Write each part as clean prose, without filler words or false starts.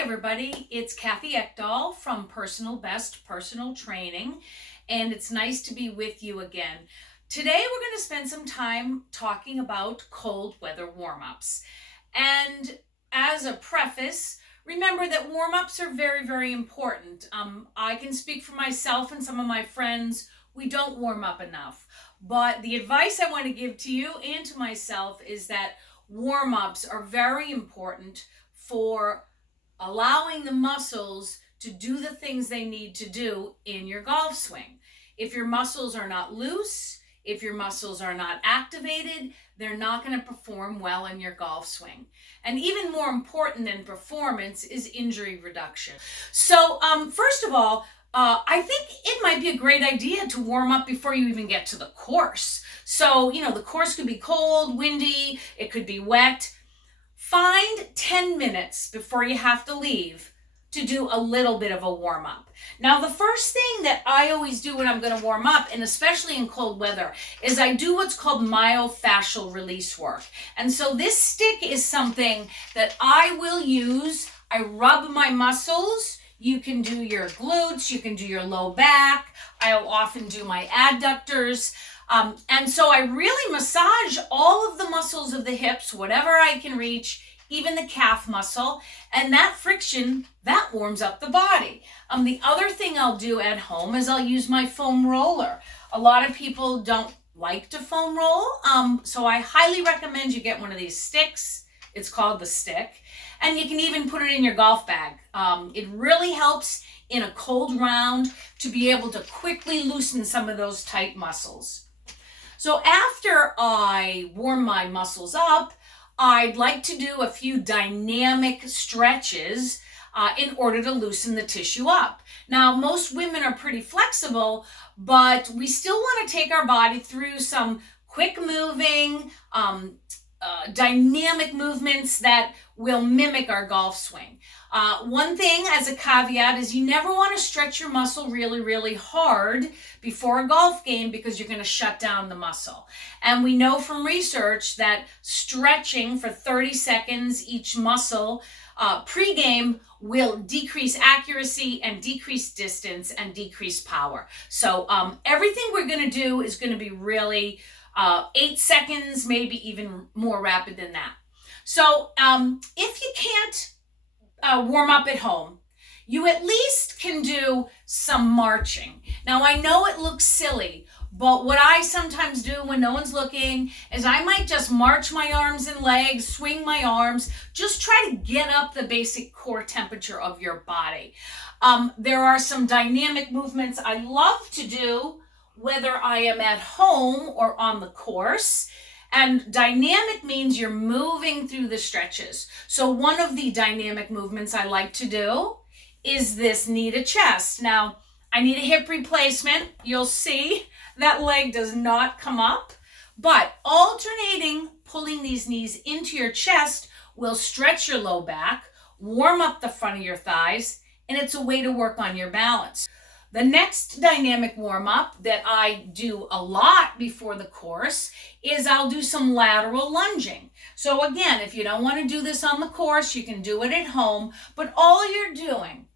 everybody, it's Kathy Ekdahl from Personal Best Personal Training, and it's nice to be with you again. Today we're going to spend some time talking about cold weather warm-ups. And as a preface, remember that warm-ups are very, very important. I can speak for myself and some of my friends. We don't warm up enough. But the advice I want to give to you and to myself is that warm-ups are very important for allowing the muscles to do the things they need to do in your golf swing. If your muscles are not loose, if your muscles are not activated, they're not going to perform well in your golf swing. And even more important than performance is injury reduction. So first of all, I think it might be a great idea to warm up before you even get to the course. So, the course could be cold, windy, it could be wet. Find 10 minutes before you have to leave to do a little bit of a warm up. Now, the first thing that I always do when I'm going to warm up, and especially in cold weather, is I do what's called myofascial release work. And so this stick is something that I will use. I rub my muscles. You can do your glutes, you can do your low back. I'll often do my adductors. And so I really massage all of the muscles of the hips, whatever I can reach, even the calf muscle. And that friction, that warms up the body. The other thing I'll do at home is I'll use my foam roller. A lot of people don't like to foam roll. So I highly recommend you get one of these sticks. It's called the stick. And you can even put it in your golf bag. It really helps in a cold round to be able to quickly loosen some of those tight muscles. So after I warm my muscles up, I'd like to do a few dynamic stretches in order to loosen the tissue up. Now, most women are pretty flexible, but we still want to take our body through some quick moving, dynamic movements that will mimic our golf swing. One thing as a caveat is you never want to stretch your muscle really, really hard before a golf game because you're going to shut down the muscle. And we know from research that stretching for 30 seconds each muscle pre-game will decrease accuracy and decrease distance and decrease power. So everything we're going to do is going to be really 8 seconds, maybe even more rapid than that. So if you can't warm up at home, you at least can do some marching. Now, I know it looks silly, but what I sometimes do when no one's looking is I might just march my arms and legs, swing my arms, just try to get up the basic core temperature of your body. There are some dynamic movements I love to do, whether I am at home or on the course. And dynamic means you're moving through the stretches. So one of the dynamic movements I like to do is this knee to chest. Now, I need a hip replacement. You'll see that leg does not come up, but alternating pulling these knees into your chest will stretch your low back, warm up the front of your thighs, and it's a way to work on your balance. The next dynamic warm-up that I do a lot before the course is I'll do some lateral lunging. So again, if you don't want to do this on the course, you can do it at home, but all you're doing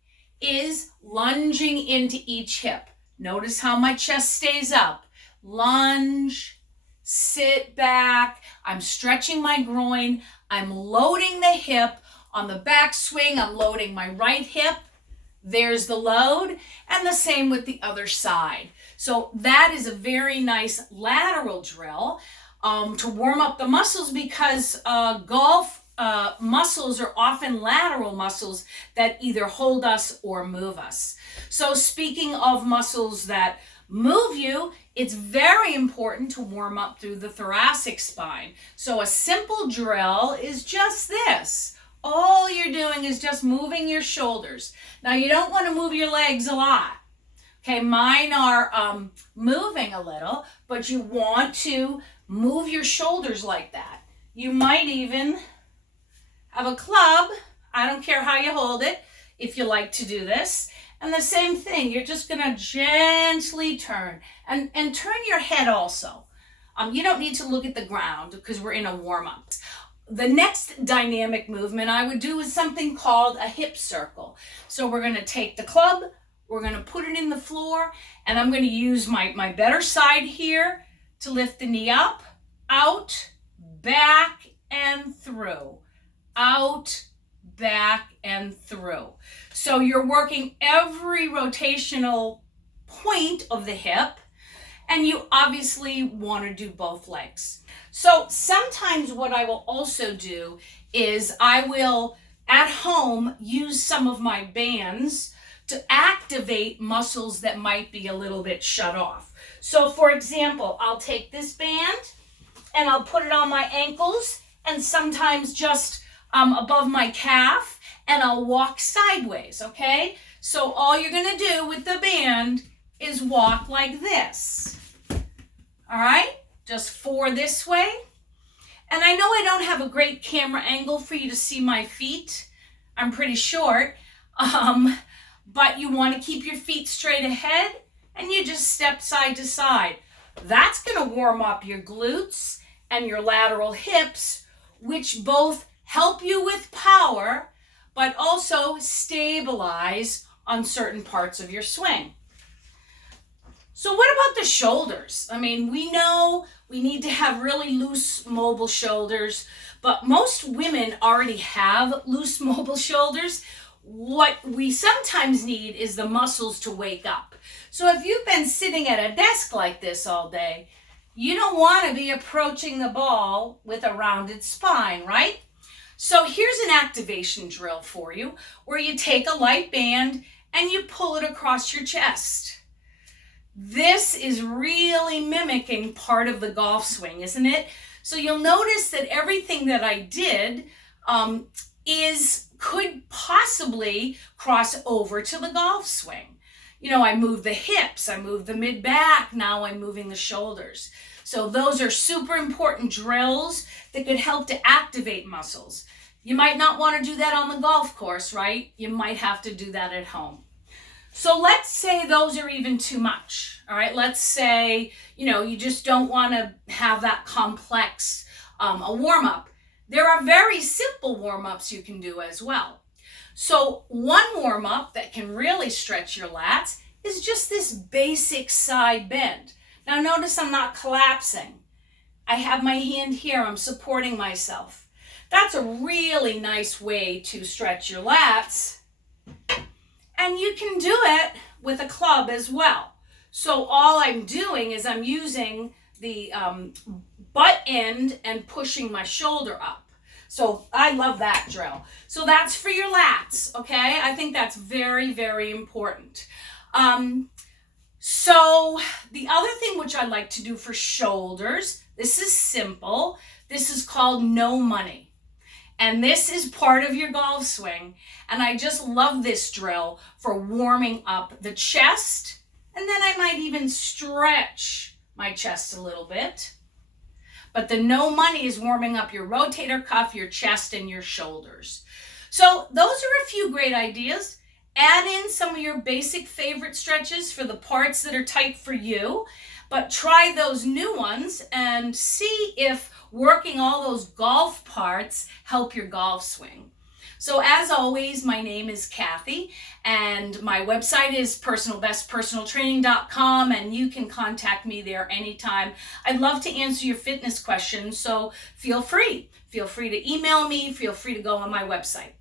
is lunging into each hip. Notice how my chest stays up. Lunge, sit back, I'm stretching my groin, I'm loading the hip. On the back swing, I'm loading my right hip. There's the load, and the same with the other side. So that is a very nice lateral drill to warm up the muscles because golf muscles are often lateral muscles that either hold us or move us. So speaking of muscles that move you, it's very important to warm up through the thoracic spine. So a simple drill is just this. All you're doing is just moving your shoulders. Now, you don't want to move your legs a lot. Okay, mine are moving a little, but you want to move your shoulders like that. You might even have a club. I don't care how you hold it if you like to do this. And the same thing, you're just going to gently turn and turn your head also. You don't need to look at the ground because we're in a warm-up. The next dynamic movement I would do is something called a hip circle. So we're going to take the club, we're going to put it in the floor, and I'm going to use my better side here to lift the knee up, out, back, and through. Out, back, and through. So you're working every rotational point of the hip, and you obviously want to do both legs. So sometimes what I will also do is I will at home use some of my bands to activate muscles that might be a little bit shut off. So for example, I'll take this band and I'll put it on my ankles and sometimes just above my calf, and I'll walk sideways, okay? So all you're gonna do with the band is walk like this, all right? Just 4 this way. And I know I don't have a great camera angle for you to see my feet. I'm pretty short, but you wanna keep your feet straight ahead and you just step side to side. That's gonna warm up your glutes and your lateral hips, which both help you with power, but also stabilize on certain parts of your swing. So what about the shoulders? I mean, we know we need to have really loose, mobile shoulders, but most women already have loose, mobile shoulders. What we sometimes need is the muscles to wake up. So if you've been sitting at a desk like this all day, you don't want to be approaching the ball with a rounded spine, right? So here's an activation drill for you where you take a light band and you pull it across your chest. This is really mimicking part of the golf swing, isn't it? So you'll notice that everything that I did could possibly cross over to the golf swing. You know, I moved the hips, I moved the mid-back, now I'm moving the shoulders. So those are super important drills that could help to activate muscles. You might not want to do that on the golf course, right? You might have to do that at home. So let's say those are even too much, all right? Let's say, you know, you just don't want to have that complex a warm-up. There are very simple warm-ups you can do as well. So one warm-up that can really stretch your lats is just this basic side bend. Now notice I'm not collapsing. I have my hand here, I'm supporting myself. That's a really nice way to stretch your lats. And you can do it with a club as well. So all I'm doing is I'm using the butt end and pushing my shoulder up. So I love that drill. So that's for your lats, okay? I think that's very, very important. So the other thing which I like to do for shoulders, this is simple. This is called no money. And this is part of your golf swing. And I just love this drill for warming up the chest. And then I might even stretch my chest a little bit. But the no money is warming up your rotator cuff, your chest, and your shoulders. So those are a few great ideas. Add in some of your basic favorite stretches for the parts that are tight for you. But try those new ones and see if working all those golf parts help your golf swing. So as always, my name is Kathy and my website is personalbestpersonaltraining.com, and you can contact me there anytime. I'd love to answer your fitness questions, so feel free. Feel free to email me, feel free to go on my website.